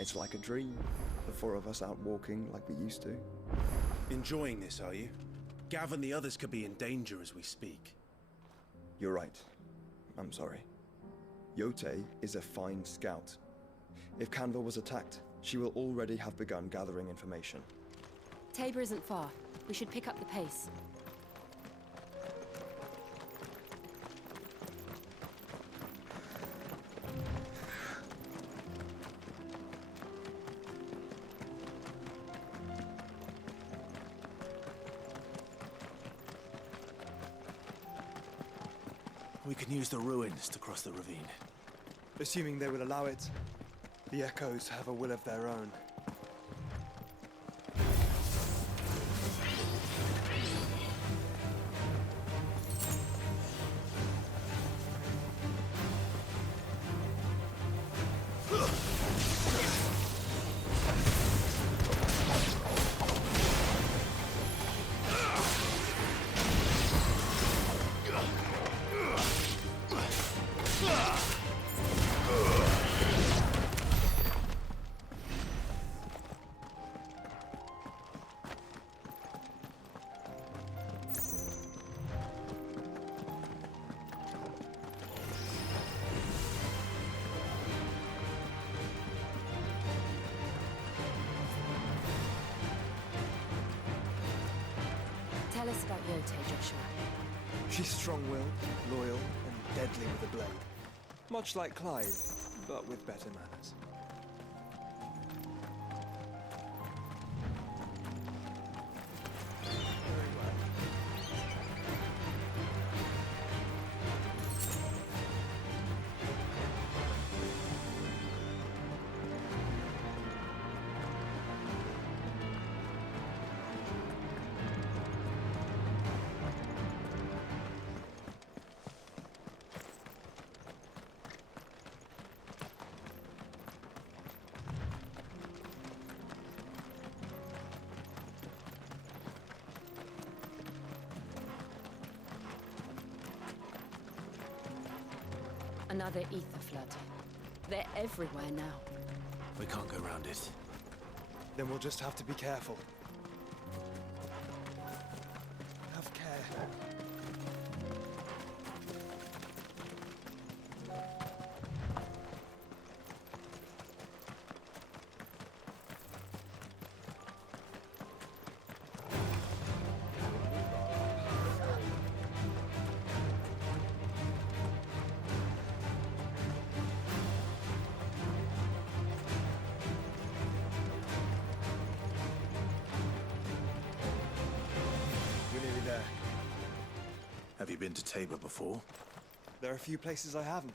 It's like a dream, the four of us out walking like we used to. Enjoying this, are you? Gav and the others could be in danger as we speak. You're right. I'm sorry. Yote is a fine scout. If Canville was attacked, she will already have begun gathering information. Tabor isn't far. We should pick up the pace. We can use the ruins to cross the ravine. Assuming they will allow it, the Echoes have a will of their own. Tell us about Yote, Joshua. She's strong-willed, loyal, and deadly with a blade. Much like Clive, but with better manners. Very well. Another ether flood. They're everywhere now. We can't go round it. Then we'll just have to be careful. Have care. Have you been to Tabor before? There are a few places I haven't.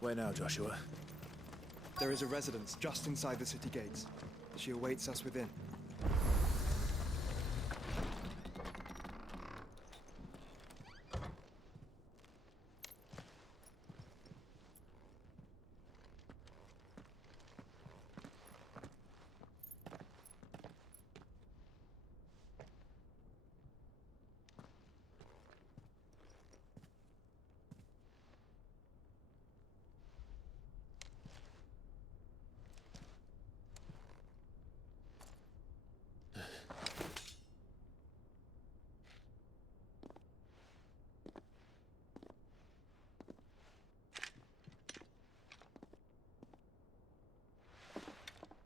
Where now, Joshua? There is a residence just inside the city gates. She awaits us within.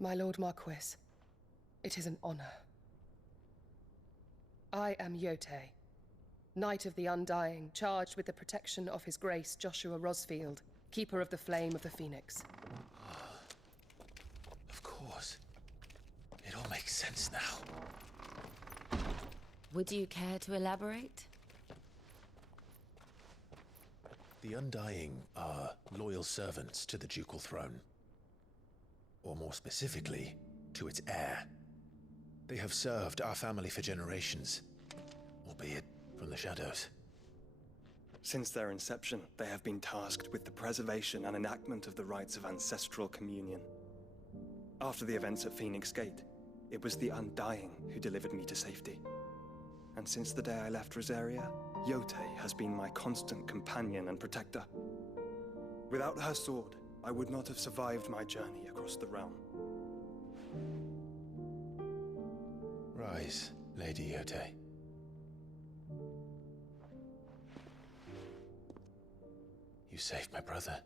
My Lord Marquis, it is an honor. I am Yote, Knight of the Undying, charged with the protection of His Grace Joshua Rosfield, Keeper of the Flame of the Phoenix. Of course. It all makes sense now. Would you care to elaborate? The Undying are loyal servants to the ducal throne. Or more specifically, to its heir. They have served our family for generations, albeit from the shadows. Since their inception, they have been tasked with the preservation and enactment of the rites of ancestral communion. After the events at Phoenix Gate, it was the Undying who delivered me to safety. and since the day I left Rosaria, Yotei has been my constant companion and protector. Without her sword, I would not have survived my journey across the realm. Rise, Lady Yotei. You saved my brother.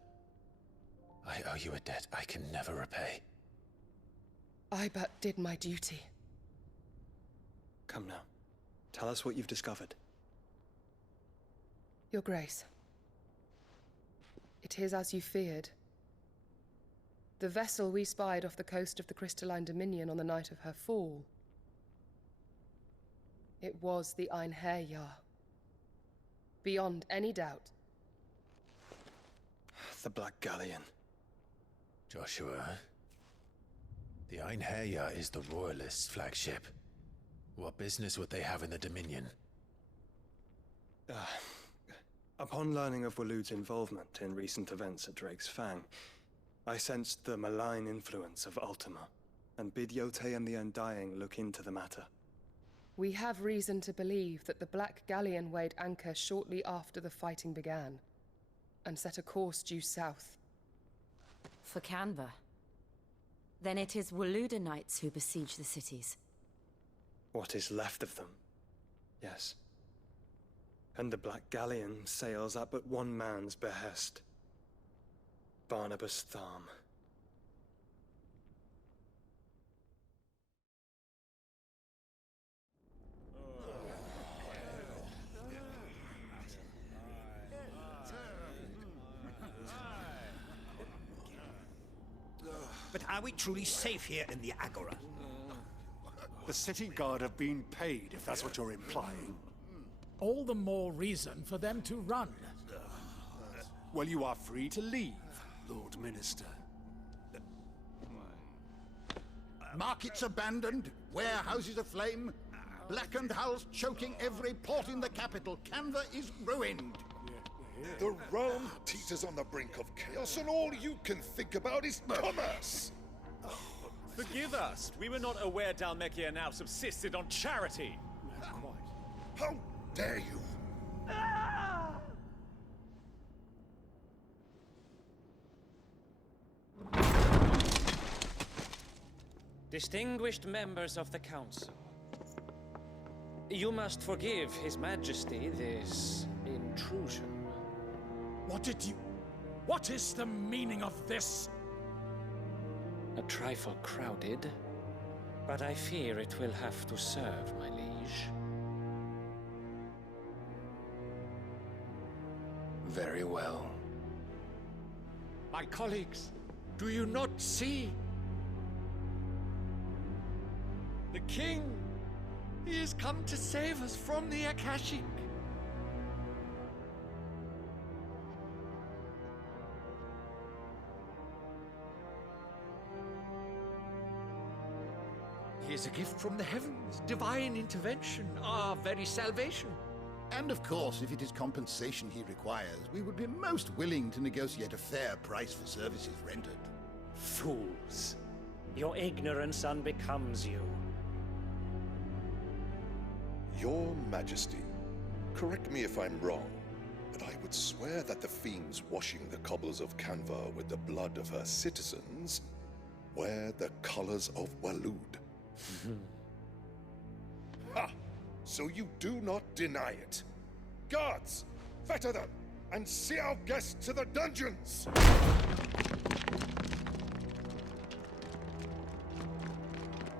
I owe you a debt I can never repay. I but did my duty. Come now. Tell us what you've discovered. Your Grace. It is as you feared. The vessel we spied off the coast of the Crystalline Dominion on the night of her fall. It was the Einherjar. Beyond any doubt. The Black Galleon. Joshua, the Einherjar is the Royalists' flagship. What business would they have in the Dominion? Upon learning of Waloed's involvement in recent events at Drake's Fang, I sensed the malign influence of Ultima, and bid Yotei and the Undying look into the matter. We have reason to believe that the Black Galleon weighed anchor shortly after the fighting began, and set a course due south. For Canva. Then it is Waloed knights who besiege the cities. What is left of them, yes. And the Black Galleon sails at but one man's behest. Barnabas Tharm. But are we truly safe here in the Agora? The city guard have been paid, if that's what you're implying. All the more reason for them to run. Well, you are free to leave, Lord Minister. Markets abandoned, warehouses aflame, blackened hulls choking every port in the capital. Canva is ruined. The realm teeters on the brink of chaos, and all you can think about is commerce! Forgive us. We were not aware Dhalmekia now subsisted on charity. How dare you! Distinguished members of the Council, you must forgive His Majesty this intrusion. What is the meaning of this? A trifle crowded, but I fear it will have to serve, my liege. Very well. My colleagues, do you not see? The king! He has come to save us from the Akashic! He is a gift from the heavens, divine intervention, our very salvation. And of course, if it is compensation he requires, we would be most willing to negotiate a fair price for services rendered. Fools! Your ignorance unbecomes you. Your Majesty, correct me if I'm wrong, but I would swear that the fiends washing the cobbles of Canva with the blood of her citizens wear the colors of Waloed. Ha! So you do not deny it. Guards, fetter them, and see our guests to the dungeons!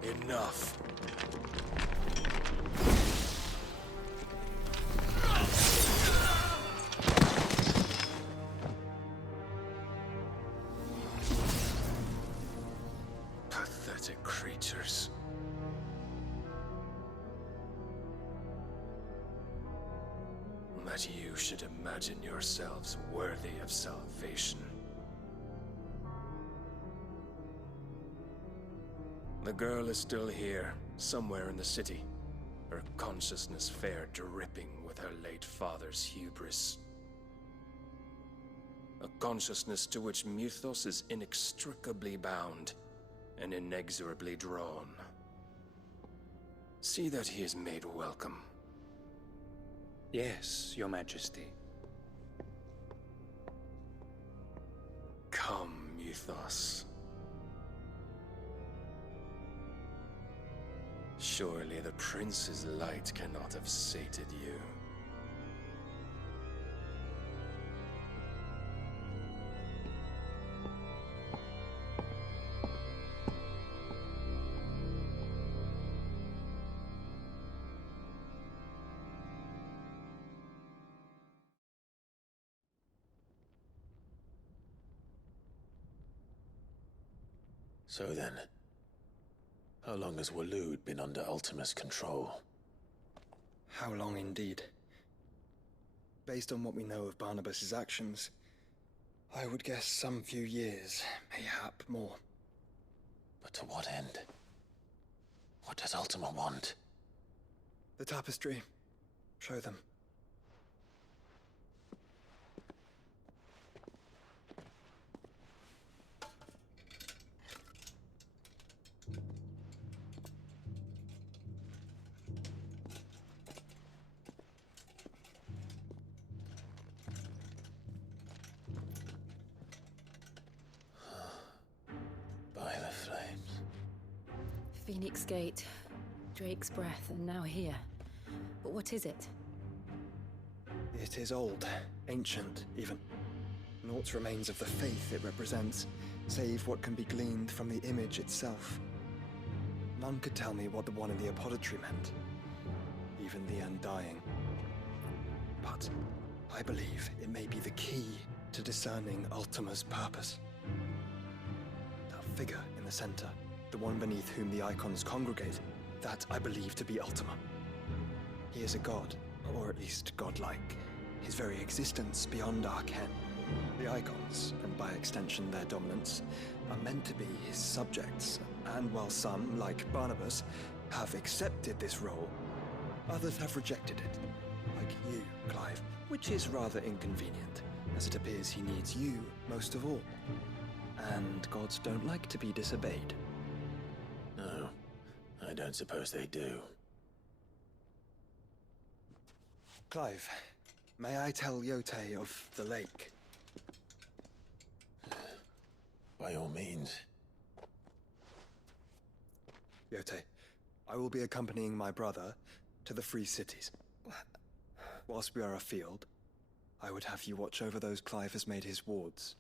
Enough. Pathetic creatures. That you should imagine yourselves worthy of salvation. The girl is still here, somewhere in the city, her consciousness fair dripping with her late father's hubris. A consciousness to which Mythos is inextricably bound and inexorably drawn. See that he is made welcome, Yes, Your Majesty. Come, Mythos. Surely the Prince's light cannot have sated you. So then, how long has Waloed been under Ultima's control? How long indeed? Based on what we know of Barnabas's actions, I would guess some few years, mayhap more. But to what end? What does Ultima want? The tapestry. Show them. By the flames. Phoenix Gate, Drake's Breath, and now here. But what is it? It is old, ancient, even. Naught remains of the faith it represents, save what can be gleaned from the image itself. None could tell me what the one in the apothecary meant, even the Undying. But I believe it may be the key to discerning Ultima's purpose. That figure in the center, the one beneath whom the icons congregate, that I believe to be Ultima. He is a god, or at least godlike. His very existence beyond our ken. The icons, and by extension their dominance, are meant to be his subjects, and while some, like Barnabas, have accepted this role, others have rejected it, like you, Clive, which is rather inconvenient, as it appears he needs you most of all. And gods don't like to be disobeyed. No, I don't suppose they do. Clive, may I tell Yote of the lake? By all means. Yote, I will be accompanying my brother to the Free Cities. Whilst we are afield, I would have you watch over those Clive has made his wards.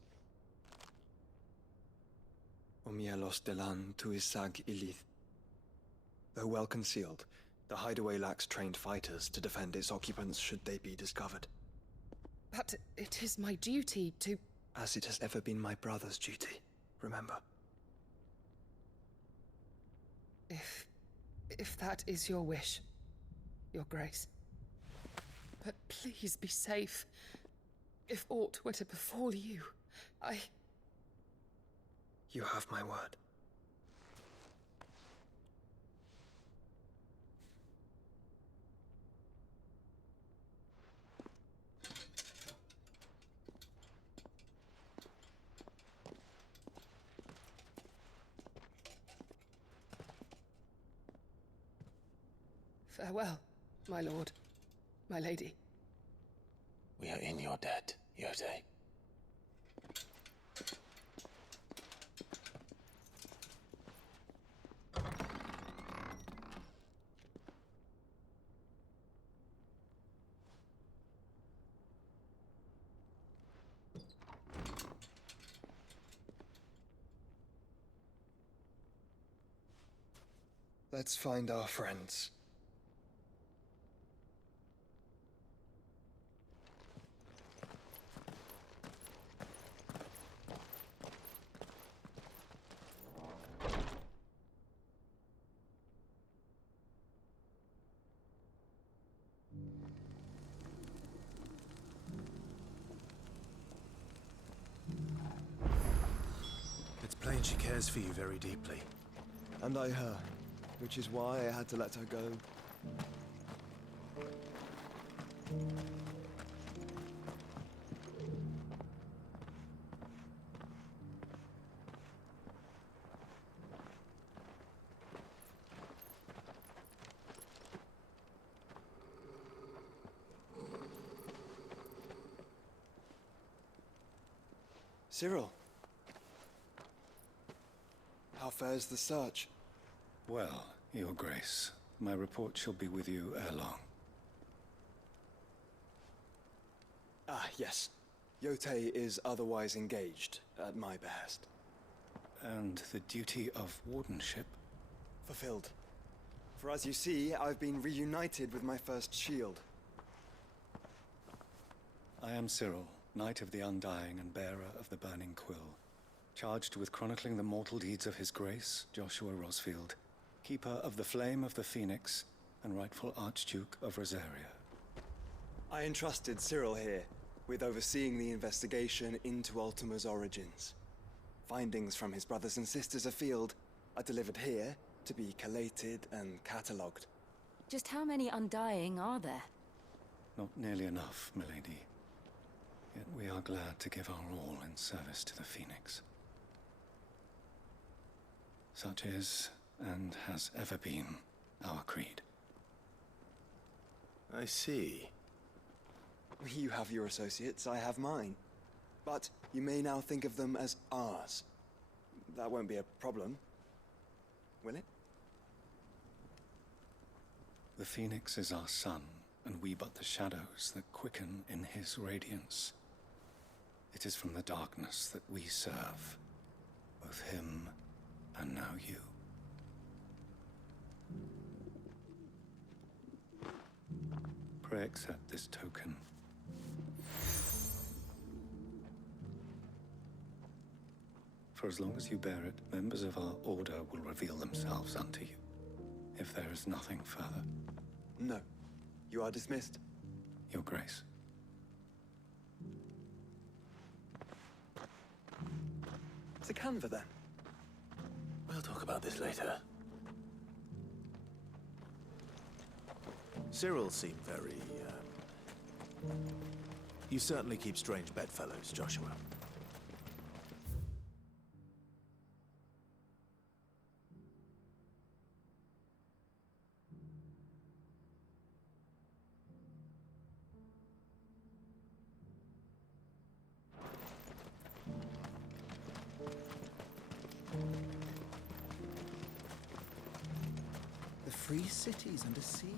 Omielos delan tuisag ilith. Though well concealed, the hideaway lacks trained fighters to defend its occupants should they be discovered. But it is my duty to... As it has ever been my brother's duty, remember. If that is your wish, Your Grace. But please be safe. If aught were to befall you, You have my word. Farewell, my lord, my lady. We are in your debt, Yote. Let's find our friends. It's plain she cares for you very deeply. And I her, which is why I had to let her go. Cyril. How fares the search? Well, Your Grace, my report shall be with you ere long. Ah, yes. Yotei is otherwise engaged, at my behest. And the duty of wardenship? Fulfilled. For as you see, I've been reunited with my first shield. I am Cyril, Knight of the Undying and bearer of the Burning Quill, charged with chronicling the mortal deeds of His Grace, Joshua Rosfield, Keeper of the Flame of the Phoenix and rightful Archduke of Rosaria. I entrusted Cyril here with overseeing the investigation into Ultima's origins. Findings from his brothers and sisters afield are delivered here to be collated and catalogued. Just how many Undying are there? Not nearly enough, milady. Yet we are glad to give our all in service to the Phoenix. Such is, and has ever been, our creed. I see. You have your associates, I have mine. But you may now think of them as ours. That won't be a problem, will it? The Phoenix is our sun, and we but the shadows that quicken in his radiance. It is from the darkness that we serve, both him and now you. Pray accept this token. For as long as you bear it, members of our order will reveal themselves unto you, if there is nothing further. No. You are dismissed. Your Grace. To Canva, then. We'll talk about this later. Cyril seemed very, You certainly keep strange bedfellows, Joshua. The free cities under siege?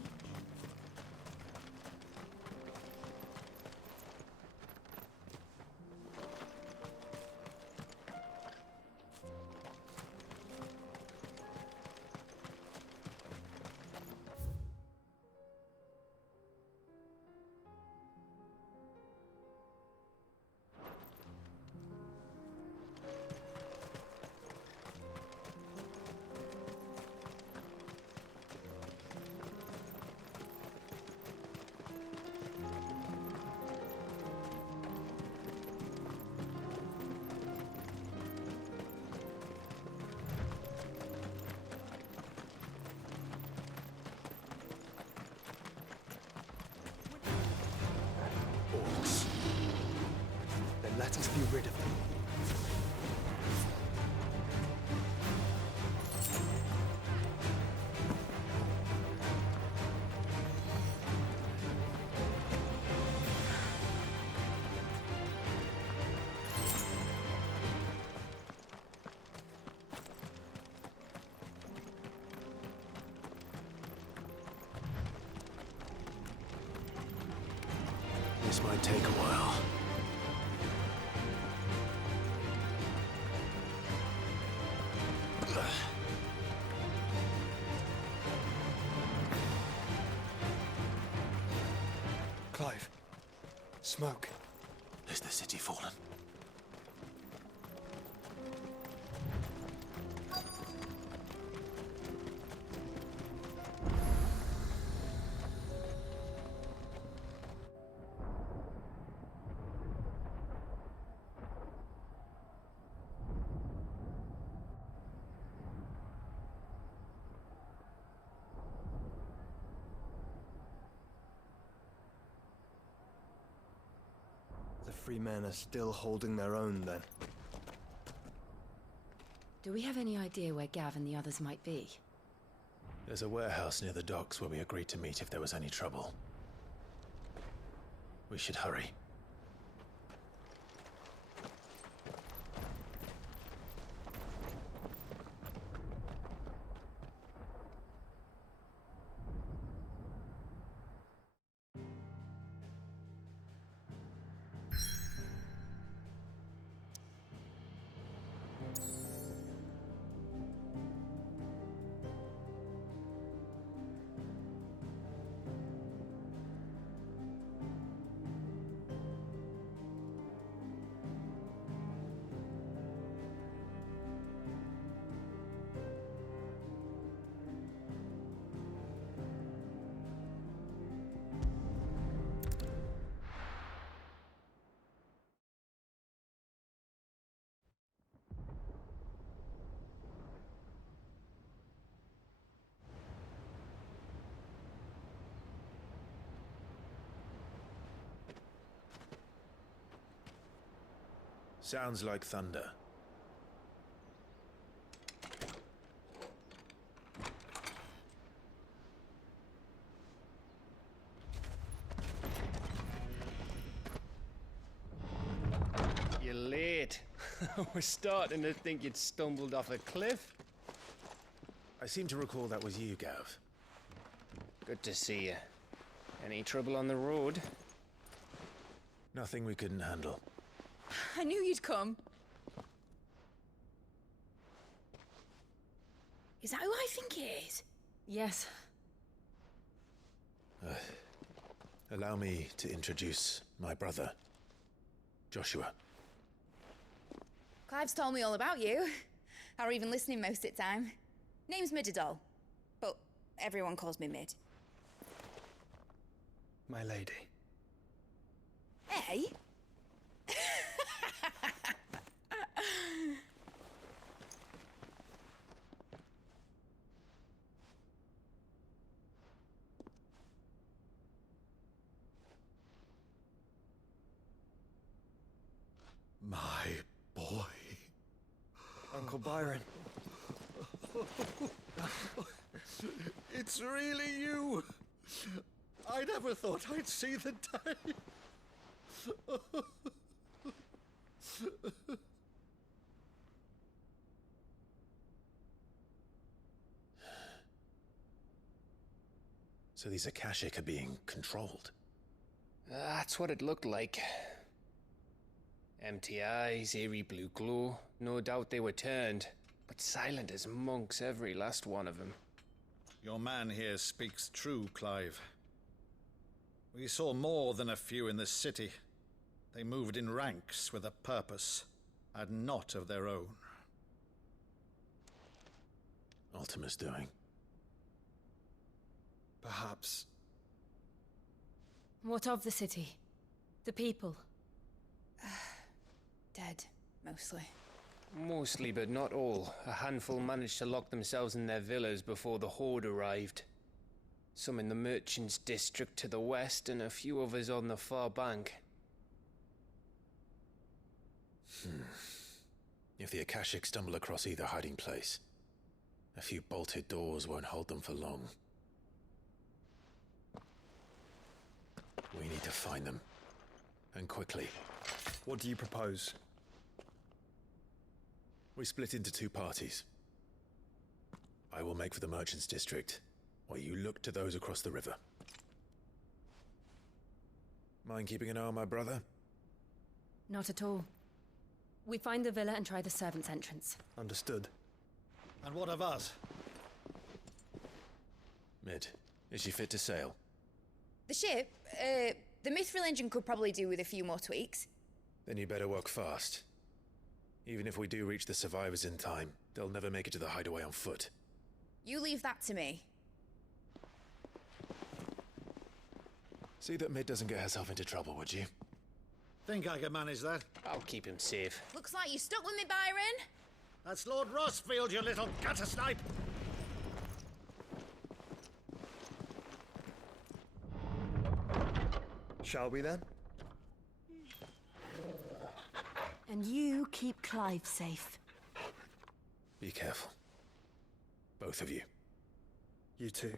Then let us be rid of them. This might take a while. Clive. Smoke. Is the city fallen? The free men are still holding their own, then. Do we have any idea where Gav and the others might be? There's a warehouse near the docks where we agreed to meet if there was any trouble. We should hurry. Sounds like thunder. You're late. We're starting to think you'd stumbled off a cliff. I seem to recall that was you, Gav. Good to see you. Any trouble on the road? Nothing we couldn't handle. I knew you'd come. Is that who I think it is? Yes. Allow me to introduce my brother, Joshua. Clive's told me all about you. Or even listening most of the time. Name's Midadol, but everyone calls me Mid. My lady. Hey? My boy. Uncle Byron. It's really you. I never thought I'd see the day. So these Akashic are being controlled. That's what it looked like. Empty eyes, eerie blue glow. No doubt they were turned, but silent as monks, every last one of them. Your man here speaks true, Clive. We saw more than a few in this city. They moved in ranks with a purpose, and not of their own. Ultima's doing. Perhaps. What of the city? The people? Dead, mostly. Mostly, but not all. A handful managed to lock themselves in their villas before the Horde arrived. Some in the merchants' district to the west, and a few others on the far bank. If the Akashic stumble across either hiding place, a few bolted doors won't hold them for long. We need to find them. And quickly. What do you propose? We split into two parties. I will make for the merchants' district, while you look to those across the river. Mind keeping an eye on my brother? Not at all. We find the villa and try the servants' entrance. Understood. And what of us? Mid, is she fit to sail? The ship, the mithril engine could probably do with a few more tweaks. Then you better work fast. Even if we do reach the survivors in time, they'll never make it to the hideaway on foot. You leave that to me. See that Mid doesn't get herself into trouble, would you? Think I can manage that? I'll keep him safe. Looks like you stuck with me, Byron. That's Lord Rossfield, you little gutter snipe! Shall we then? And you keep Clive safe. Be careful. Both of you. You too.